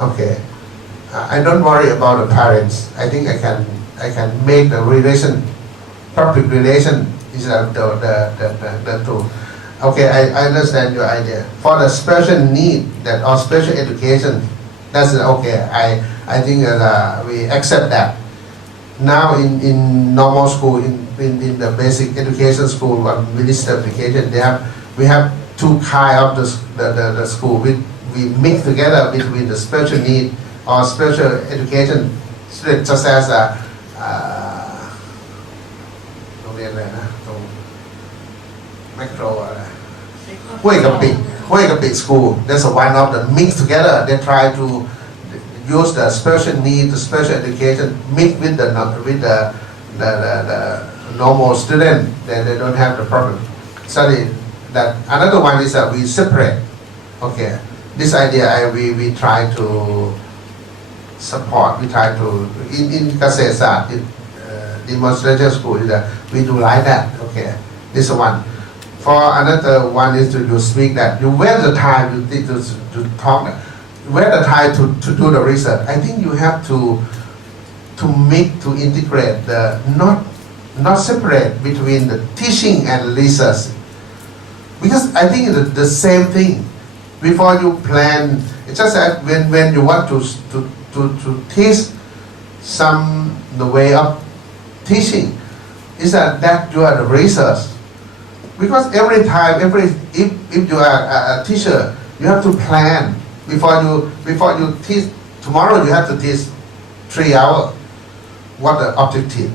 Okay, I don't worry about the parents. I think I can make the public relation is the tool. Okay, I understand your idea. For the special need or special education, that's okay. I think we accept that. Now in normal school, in the basic education school, minister education, we have two kind of the school. We mix together between the special need or special education student, just as โรงเรียนอะไรนะตรงแมคโครอะไรห้วยกะปิ school. That's one of the mix together. They try to use the special need, the special education, mix with the normal student. They don't have the problem. Study that. Another one is that we separate. Okay, this idea we try to support. We try to in เกษตรศาสตร์ demonstration school is that we do like that. Okay, this one. For another one is to you speak that you wait the time you need to talk. Where the time to do the research. I think you have to make to integrate the not separate between the teaching and research, because I think it's the same thing. Before you plan, it's just that when you want to teach the way of teaching, is that you are the research. Because every time, if you are a teacher, you have to plan. Before you teach, tomorrow you have to teach 3 hours. What the objective,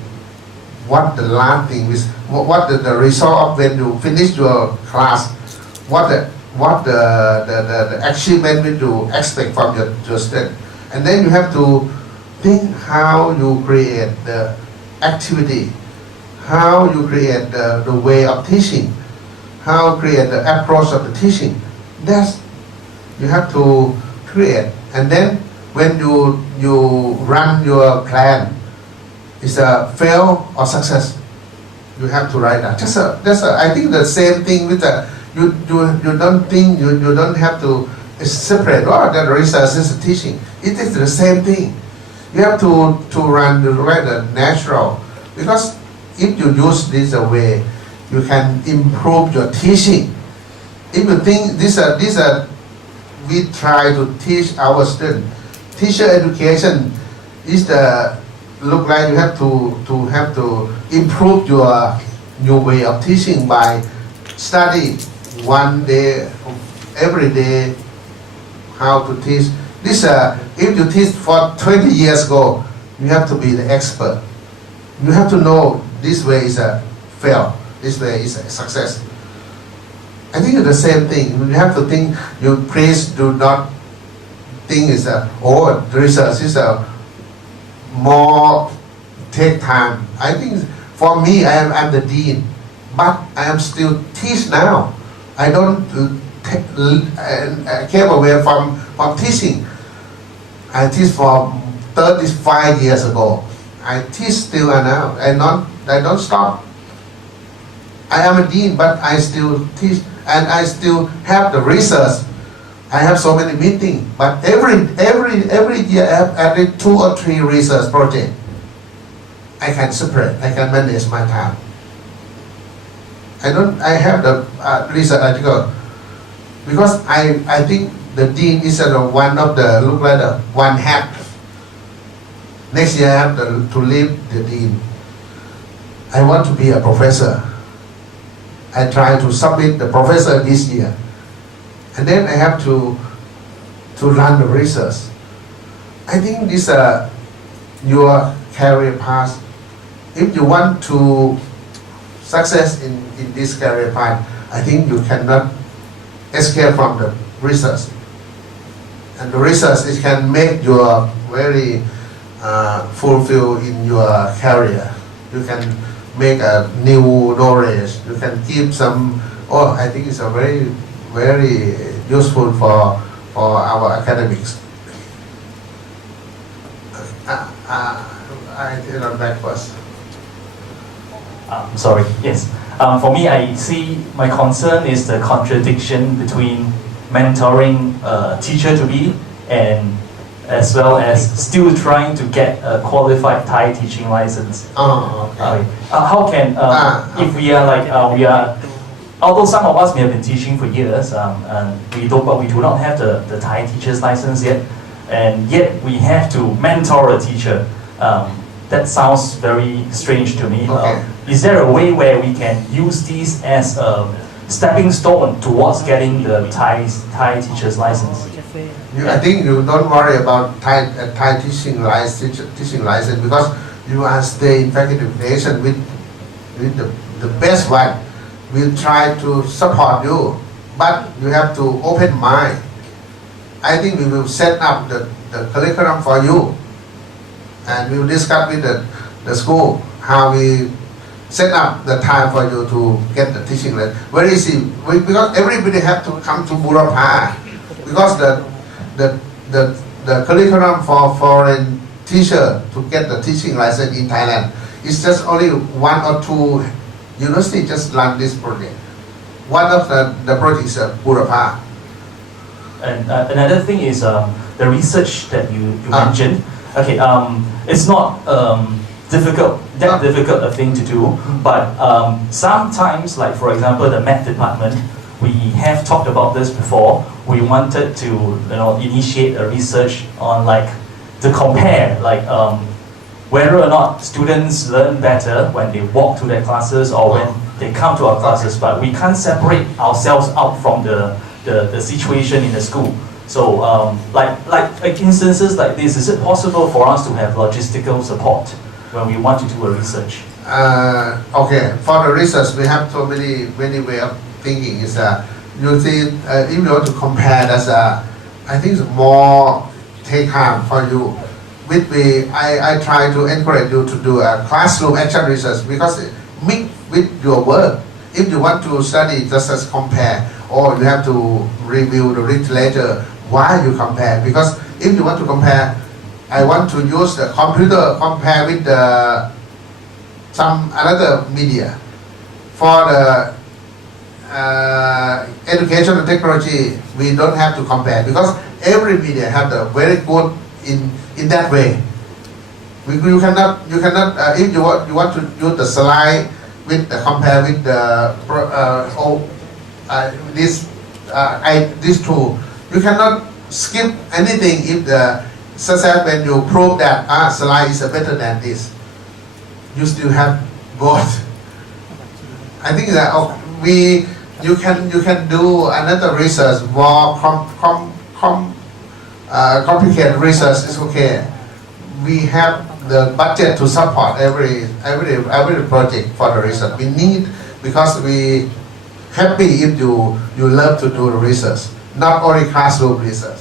what the last thing is, what the result of when you finish your class, what the achievement will you expect from your student. And then you have to think how you create the activity, how you create the way of teaching, how create the approach of the teaching. That's you have to create, and then when you run your plan, is a fail or success, you have to write that. I think the same thing with the you don't think you don't have to separate. Oh, that research is teaching. It is the same thing. You have to run the natural, because if you use this way, you can improve your teaching. If you think this we try to teach our students. Teacher education is look like you have to improve your new way of teaching by study one day, every day, how to teach. This if you teach for 20 years ago, you have to be the expert. You have to know this way is a fail, this way is a success. I think it's the same thing. You have to think. You please do not think is the research is more take time. I think for me, I'm the dean, but I am still teach now. I don't came away from teaching. I teach for 35 years ago. I teach still now. I don't stop. I am a dean, but I still teach. And I still have the research. I have so many meetings, but every year I have added 2 or 3 research projects. I can separate. I can manage my time. I have the research article, because I think the dean is one of the look like the one hat. Next year I have to leave the dean. I want to be a professor. I try to submit the professor this year, and then I have to run the research. I think this your career path. If you want to success in this career path, I think you cannot escape from the research. And the research it can make you very fulfilled in your career. You can make a new knowledge. You can keep some. I think it's a very, very useful for our academics. I did on back first. Sorry. Yes. For me, I see my concern is the contradiction between mentoring a teacher to be and as well as still trying to get a qualified Thai teaching license. Oh, okay. How can, if we are like, although some of us may have been teaching for years, and we do not have the Thai teacher's license yet, and yet we have to mentor a teacher. That sounds very strange to me. Okay. Is there a way where we can use these as a stepping stone towards getting the Thai teacher's license? I think you don't worry about Thai teaching license because you are stay in faculty education with the best one. We'll try to support you, but you have to open mind. I think we will set up the curriculum for you, and we will discuss with the school how we set up the time for you to get the teaching license. Very easy, because everybody have to come to Burapha, because the curriculum for foreign teacher to get the teaching license in Thailand is just only one or two university just run this project. One of the projects is Burapha. And another thing is the research that you mentioned. Okay, it's not difficult a thing to do, but sometimes, like for example, the math department, we have talked about this before. We wanted to initiate a research on to compare whether or not students learn better when they walk to their classes or when they come to our classes, but we can't separate ourselves out from the situation in the school. So like instances like this, is it possible for us to have logistical support when we want to do a research? Okay, for the research we have so many way of thinking. Is you see, if you want to compare, that's I think it's more take time for you. I try to encourage you to do a classroom action research because it mix with your work. If you want to study, just as compare, or you have to review the literature. Why you compare? Because if you want to compare, I want to use the computer compare with some another media. For the education and technology, we don't have to compare because every media have the very good in that way. You cannot if you want to use the slide with the compare with the this tool. You cannot skip anything if such as when you prove that slide is better than this, you still have both. I think that you can do another research, more complicated research is okay. We have the budget to support every project for the research. We need, because we happy if you love to do the research, not only classroom research.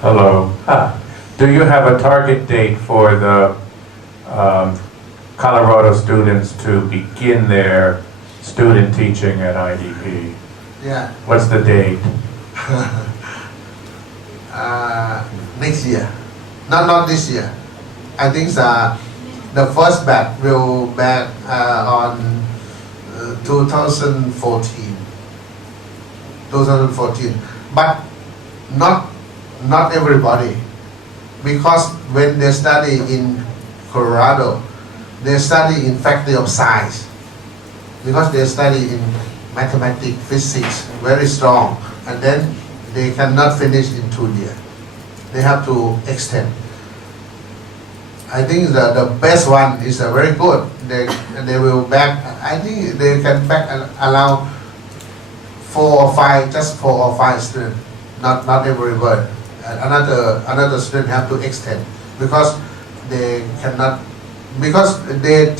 Hello. Do you have a target date for the Colorado students to begin their student teaching at IEP? Yeah. What's the date? Next year. Not this year. I think the first batch will back on 2014. But not everybody, because when they study in Colorado, they study in Faculty of Science, because they study in mathematics, physics, very strong, and then they cannot finish in 2 years. They have to extend. I think the best one is very good. They will back. I think they can back allow 4 or 5, just 4 or 5 students. Not everybody. Another student have to extend because they cannot, because they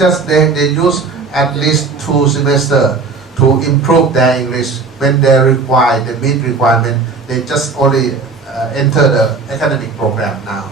use at least 2 semesters to improve their English. When they require, they meet requirement, they just only enter the academic program now.